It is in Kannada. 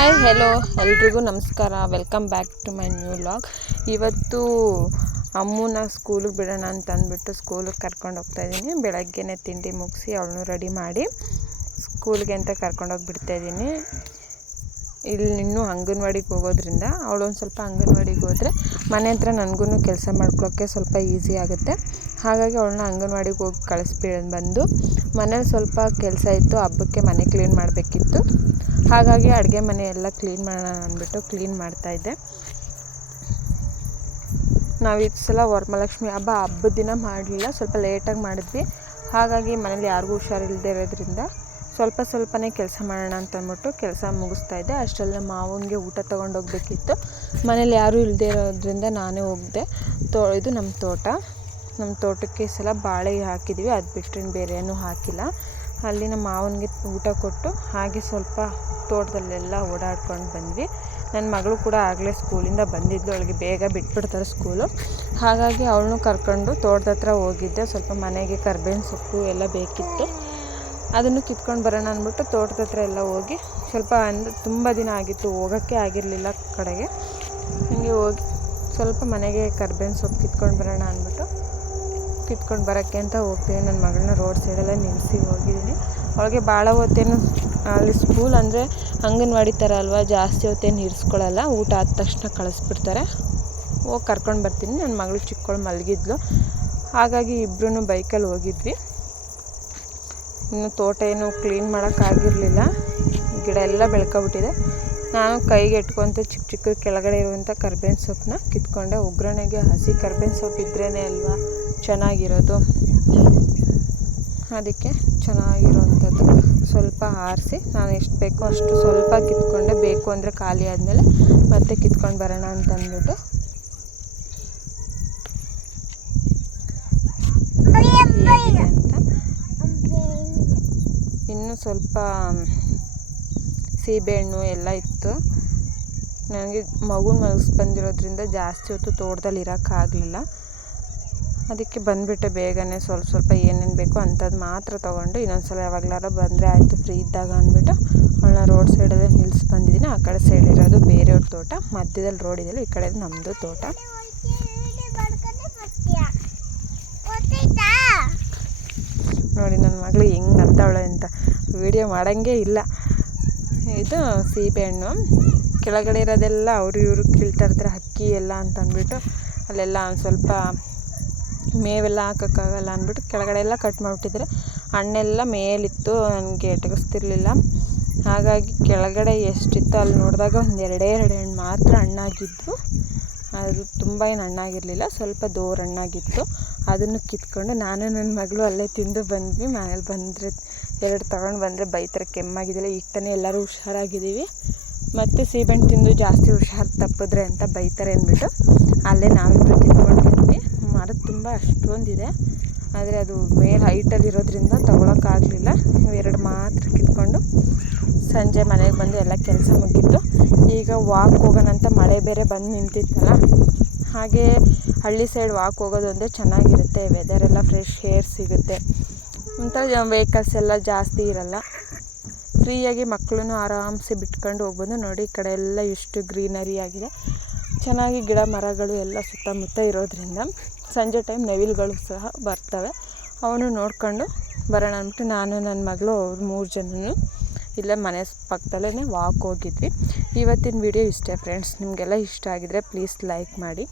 ಹಾಯ್ ಹೆಲೋ ಎಲ್ರಿಗೂ ನಮಸ್ಕಾರ. Welcome back to my new vlog. ಇವತ್ತು ಅಮ್ಮನ ಸ್ಕೂಲಿಗೆ ಬಿಡೋಣ ಅಂತ ಅಂದ್ಬಿಟ್ಟು ಸ್ಕೂಲಿಗೆ ಕರ್ಕೊಂಡು ಹೋಗ್ತಾಯಿದ್ದೀನಿ. ಬೆಳಗ್ಗೆನೇ ತಿಂಡಿ ಮುಗಿಸಿ ಅವಳನ್ನು ರೆಡಿ ಮಾಡಿ ಸ್ಕೂಲ್ಗೆ ಅಂತ ಕರ್ಕೊಂಡೋಗಿ ಬಿಡ್ತಾಯಿದ್ದೀನಿ. ಇಲ್ಲಿ ಇನ್ನೂ ಅಂಗನವಾಡಿಗೆ ಹೋಗೋದ್ರಿಂದ ಅವಳೊಂದು ಸ್ವಲ್ಪ ಅಂಗನವಾಡಿಗೆ ಹೋದರೆ ಮನೆ ಹತ್ರ ನನಗೂ ಕೆಲಸ ಮಾಡ್ಕೊಳ್ಳೋಕ್ಕೆ ಸ್ವಲ್ಪ ಈಸಿ ಆಗುತ್ತೆ. ಹಾಗಾಗಿ ಅವಳನ್ನ ಅಂಗನವಾಡಿಗೆ ಹೋಗಿ ಬಂದು ಮನೇಲಿ ಸ್ವಲ್ಪ ಕೆಲಸ ಇತ್ತು. ಹಬ್ಬಕ್ಕೆ ಮನೆ ಕ್ಲೀನ್ ಮಾಡಬೇಕಿತ್ತು. ಹಾಗಾಗಿ ಅಡುಗೆ ಮನೆ ಎಲ್ಲ ಕ್ಲೀನ್ ಮಾಡೋಣ ಅಂದ್ಬಿಟ್ಟು ಕ್ಲೀನ್ ಮಾಡ್ತಾಯಿದ್ದೆ. ನಾವು ಈ ಸಲ ವರಮಹಾಲಕ್ಷ್ಮಿ ಹಬ್ಬದ ದಿನ ಮಾಡಲಿಲ್ಲ, ಸ್ವಲ್ಪ ಲೇಟಾಗಿ ಮಾಡಿದ್ವಿ. ಹಾಗಾಗಿ ಮನೇಲಿ ಯಾರಿಗೂ ಹುಷಾರಿಲ್ಲದೆ ಇರೋದ್ರಿಂದ ಸ್ವಲ್ಪನೇ ಕೆಲಸ ಮಾಡೋಣ ಅಂತ ಅಂದ್ಬಿಟ್ಟು ಕೆಲಸ ಮುಗಿಸ್ತಾಯಿದ್ದೆ. ಅಷ್ಟೆಲ್ಲ ಮಾವನಿಗೆ ಊಟ ತೊಗೊಂಡೋಗ್ಬೇಕಿತ್ತು. ಮನೇಲಿ ಯಾರೂ ಇಲ್ಲದೆ ಇರೋದ್ರಿಂದ ನಾನೇ ಹೋಗಿದ್ದೆ. ಇದು ನಮ್ಮ ತೋಟಕ್ಕೆ ಈ ಸಲ ಬಾಳೆ ಹಾಕಿದ್ದೀವಿ, ಅದು ಬಿಟ್ಟರೆ ಬೇರೆ ಏನೂ ಹಾಕಿಲ್ಲ. ಅಲ್ಲಿ ನಮ್ಮ ಮಾವನಿಗೆ ಊಟ ಕೊಟ್ಟು ಹಾಗೆ ಸ್ವಲ್ಪ ತೋಟದಲ್ಲೆಲ್ಲ ಓಡಾಡ್ಕೊಂಡು ಬಂದ್ವಿ. ನನ್ನ ಮಗಳು ಕೂಡ ಆಗಲೇ ಸ್ಕೂಲಿಂದ ಬಂದಿದ್ಲು. ಅವಳಿಗೆ ಬೇಗ ಬಿಟ್ಬಿಡ್ತಾರೆ ಸ್ಕೂಲು. ಹಾಗಾಗಿ ಅವಳನ್ನು ಕರ್ಕೊಂಡು ತೋಟದ ಹತ್ರ ಹೋಗಿದ್ದೆ. ಸ್ವಲ್ಪ ಮನೆಗೆ ಕರ್ಬೇವಿನ ಸೊಪ್ಪು ಎಲ್ಲ ಬೇಕಿತ್ತು, ಅದನ್ನು ಕಿತ್ಕೊಂಡು ಬರೋಣ ಅಂದ್ಬಿಟ್ಟು ತೋಟದ ಹತ್ರ ಎಲ್ಲ ಹೋಗಿ ಸ್ವಲ್ಪ ತುಂಬ ದಿನ ಆಗಿತ್ತು, ಹೋಗೋಕ್ಕೆ ಆಗಿರಲಿಲ್ಲ ಕಡೆಗೆ. ಹೀಗೆ ಹೋಗಿ ಸ್ವಲ್ಪ ಮನೆಗೆ ಕರ್ಬೇವಿನ ಸೊಪ್ಪು ಕಿತ್ಕೊಂಡು ಬರೋಣ ಅಂದ್ಬಿಟ್ಟು ಕಿತ್ಕೊಂಡು ಬರೋಕ್ಕೆ ಅಂತ ಹೋಗ್ತೀನಿ. ನನ್ನ ಮಗಳನ್ನ ರೋಡ್ ಸೈಡೆಲ್ಲ ನಿಲ್ಲಿಸಿ ಹೋಗಿದ್ದೀನಿ. ಅವಳಿಗೆ ಭಾಳ ಹೊತ್ತೇನು ಅಲ್ಲಿ ಸ್ಕೂಲ್ ಅಂದರೆ ಅಂಗನವಾಡಿ ಥರ ಅಲ್ವಾ, ಜಾಸ್ತಿ ಹೊತ್ತೇನು ಇರಿಸ್ಕೊಳ್ಳಲ್ಲ. ಊಟ ಆದ ತಕ್ಷಣ ಕಳಿಸ್ಬಿಡ್ತಾರೆ. ಹೋಗಿ ಕರ್ಕೊಂಡು ಬರ್ತೀನಿ. ನನ್ನ ಮಗಳು ಚಿಕ್ಕವಳು ಮಲಗಿದ್ಲು, ಹಾಗಾಗಿ ಇಬ್ಬರೂ ಬೈಕಲ್ಲಿ ಹೋಗಿದ್ವಿ. ಇನ್ನು ತೋಟ ಏನು ಕ್ಲೀನ್ ಮಾಡೋಕ್ಕಾಗಿರಲಿಲ್ಲ, ಗಿಡ ಎಲ್ಲ ಬೆಳ್ಕೊಬಿಟ್ಟಿದೆ. ನಾನು ಕೈಗೆ ಎಟ್ಕೊತ ಚಿಕ್ಕ ಕೆಳಗಡೆ ಇರುವಂಥ ಕರ್ಬೇವಿನ ಸೊಪ್ಪನ್ನ ಕಿತ್ಕೊಂಡೆ. ಒಗ್ಗರಣೆಗೆ ಹಸಿ ಕರ್ಬೇವಿನ ಸೊಪ್ಪು ಇದ್ರೇ ಅಲ್ವಾ ಚೆನ್ನಾಗಿರೋದು. ಅದಕ್ಕೆ ಚೆನ್ನಾಗಿರೋವಂಥದ್ದು ಸ್ವಲ್ಪ ಆರಿಸಿ ನಾನು ಎಷ್ಟು ಬೇಕೋ ಅಷ್ಟು ಸ್ವಲ್ಪ ಕಿತ್ಕೊಂಡೆ. ಬೇಕು ಅಂದರೆ ಖಾಲಿ ಆದಮೇಲೆ ಮತ್ತೆ ಕಿತ್ಕೊಂಡು ಬರೋಣ ಅಂತ ಅಂದ್ಬಿಟ್ಟು ಹೇಗಿದೆ ಅಂತ. ಇನ್ನೂ ಸ್ವಲ್ಪ ಸೀಬೆಹಣ್ಣು ಎಲ್ಲ ಇತ್ತು. ನನಗೆ ಮಗುನ ಬಂದಿರೋದ್ರಿಂದ ಜಾಸ್ತಿ ಹೊತ್ತು ತೋಟದಲ್ಲಿ ಇರೋಕ್ಕಾಗಲಿಲ್ಲ. ಅದಕ್ಕೆ ಬಂದುಬಿಟ್ಟೆ ಬೇಗನೆ. ಸ್ವಲ್ಪ ಏನೇನು ಬೇಕೋ ಅಂಥದ್ದು ಮಾತ್ರ ತೊಗೊಂಡು ಇನ್ನೊಂದು ಸಲ ಯಾವಾಗಲಾರ ಬಂದರೆ ಆಯಿತು ಫ್ರೀ ಇದ್ದಾಗ ಅಂದ್ಬಿಟ್ಟು ಅವಳನ್ನ ರೋಡ್ ಸೈಡಲ್ಲೇ ನಿಲ್ಲಿಸಿ ಬಂದಿದ್ದೀನಿ. ಆ ಕಡೆ ಸೈಡ್ ಇರೋದು ಬೇರೆಯವ್ರ ತೋಟ, ಮಧ್ಯದಲ್ಲಿ ರೋಡ್ ಇದೆಯಲ್ಲ, ಈ ಕಡೆ ನಮ್ಮದು ತೋಟ. ನೋಡಿ ನನ್ನ ಮಗಳು ಹೆಂಗೆ ಅಂತವಳೆ ಅಂತ ವಿಡಿಯೋ ಮಾಡೋಂಗೇ ಇಲ್ಲ. ಇದು ಸೀಬೆಹಣ್ಣು ಕೆಳಗಡೆ ಇರೋದೆಲ್ಲ ಅವರು ಇವರು ಕೀಳ್ತಾ ಇರ್ತಾರೆ, ಹಕ್ಕಿ ಎಲ್ಲ ಅಂತ ಅಂದ್ಬಿಟ್ಟು ಅಲ್ಲೆಲ್ಲ ಒಂದು ಸ್ವಲ್ಪ ಮೇವೆಲ್ಲ ಹಾಕೋಕ್ಕಾಗಲ್ಲ ಅಂದ್ಬಿಟ್ಟು ಕೆಳಗಡೆ ಎಲ್ಲ ಕಟ್ ಮಾಡಿಬಿಟ್ಟಿದ್ರೆ. ಹಣ್ಣೆಲ್ಲ ಮೇಲಿತ್ತು, ನನಗೆ ಎಟಗಿಸ್ತಿರ್ಲಿಲ್ಲ. ಹಾಗಾಗಿ ಕೆಳಗಡೆ ಎಷ್ಟಿತ್ತು ಅಲ್ಲಿ ನೋಡಿದಾಗ ಒಂದು ಎರಡೇ ಹಣ್ಣು ಮಾತ್ರ ಹಣ್ಣಾಗಿದ್ದು. ಅದು ತುಂಬ ಏನು ಹಣ್ಣಾಗಿರಲಿಲ್ಲ, ಸ್ವಲ್ಪ ದೋರ್ ಹಣ್ಣಾಗಿತ್ತು. ಅದನ್ನು ಕಿತ್ಕೊಂಡು ನಾನು ನನ್ನ ಮಗಳು ಅಲ್ಲೇ ತಿಂದು ಬಂದ್ವಿ. ಮನೇಲಿ ಬಂದರೆ 2 ತಗೊಂಡು ಬಂದರೆ ಬೈತಾರೆ, ಕೆಮ್ಮಾಗಿದ್ದಿಲ್ಲ. ಈಗ ತಾನೇ ಎಲ್ಲರೂ ಹುಷಾರಾಗಿದ್ದೀವಿ, ಮತ್ತು ಸೀಬೆಹಣ್ಣು ತಿಂದು ಜಾಸ್ತಿ ಹುಷಾರು ತಪ್ಪಿದ್ರೆ ಅಂತ ಬೈತಾರೆ ಅಂದ್ಬಿಟ್ಟು ಅಲ್ಲೇ ನಾವಿಬ್ಬರು ತಿಂದ್ಕೊಂಡು ಬಂದ್ವಿ. ಮರದ ತುಂಬ ಅಷ್ಟೊಂದಿದೆ, ಆದರೆ ಅದು ಮೇಲೆ ಹೈಟಲ್ಲಿರೋದ್ರಿಂದ ತೊಗೊಳಕ್ಕಾಗಲಿಲ್ಲ. 2 ಮಾತ್ರ ಕಿತ್ಕೊಂಡು ಸಂಜೆ ಮನೆಗೆ ಬಂದು ಎಲ್ಲ ಕೆಲಸ ಮುಗಿತ್ತು. ಈಗ ವಾಕ್ ಹೋಗೋಣಂತ ಮಳೆ ಬೇರೆ ಬಂದು ನಿಂತಿತ್ತಲ್ಲ, ಹಾಗೆ ಹಳ್ಳಿ ಸೈಡ್ ವಾಕ್ ಹೋಗೋದು ಅಂದರೆ ಚೆನ್ನಾಗಿರುತ್ತೆ. ವೆದರೆಲ್ಲ ಫ್ರೆಶ್ ಏರ್ ಸಿಗುತ್ತೆ, ಒಂಥರ ವೆಹಿಕಲ್ಸ್ ಎಲ್ಲ ಜಾಸ್ತಿ ಇರಲ್ಲ. ಫ್ರೀಯಾಗಿ ಮಕ್ಕಳನ್ನು ಆರಾಮ್ಸೆ ಬಿಟ್ಕೊಂಡು ಹೋಗ್ಬೋದು. ನೋಡಿ ಈ ಕಡೆ ಎಲ್ಲ ಎಷ್ಟು ಗ್ರೀನರಿ ಆಗಿದೆ, ಚೆನ್ನಾಗಿ ಗಿಡ ಮರಗಳು ಎಲ್ಲ ಸುತ್ತಮುತ್ತ ಇರೋದ್ರಿಂದ ಸಂಜೆ ಟೈಮ್ ನವಿಲುಗಳು ಸಹ ಬರ್ತವೆ. ಅವನು ನೋಡ್ಕೊಂಡು ಬರೋಣ ಅಂದ್ಬಿಟ್ಟು ನಾನು ನನ್ನ ಮಗಳು ಅವ್ರು 3 ಜನನು ಇಲ್ಲೇ ಮನೆ ಪಕ್ಕದಲ್ಲೇ ವಾಕ್ ಹೋಗಿದ್ವಿ. ಇವತ್ತಿನ ವಿಡಿಯೋ ಇಷ್ಟೇ ಫ್ರೆಂಡ್ಸ್. ನಿಮಗೆಲ್ಲ ಇಷ್ಟ ಆಗಿದರೆ ಪ್ಲೀಸ್ ಲೈಕ್ ಮಾಡಿ.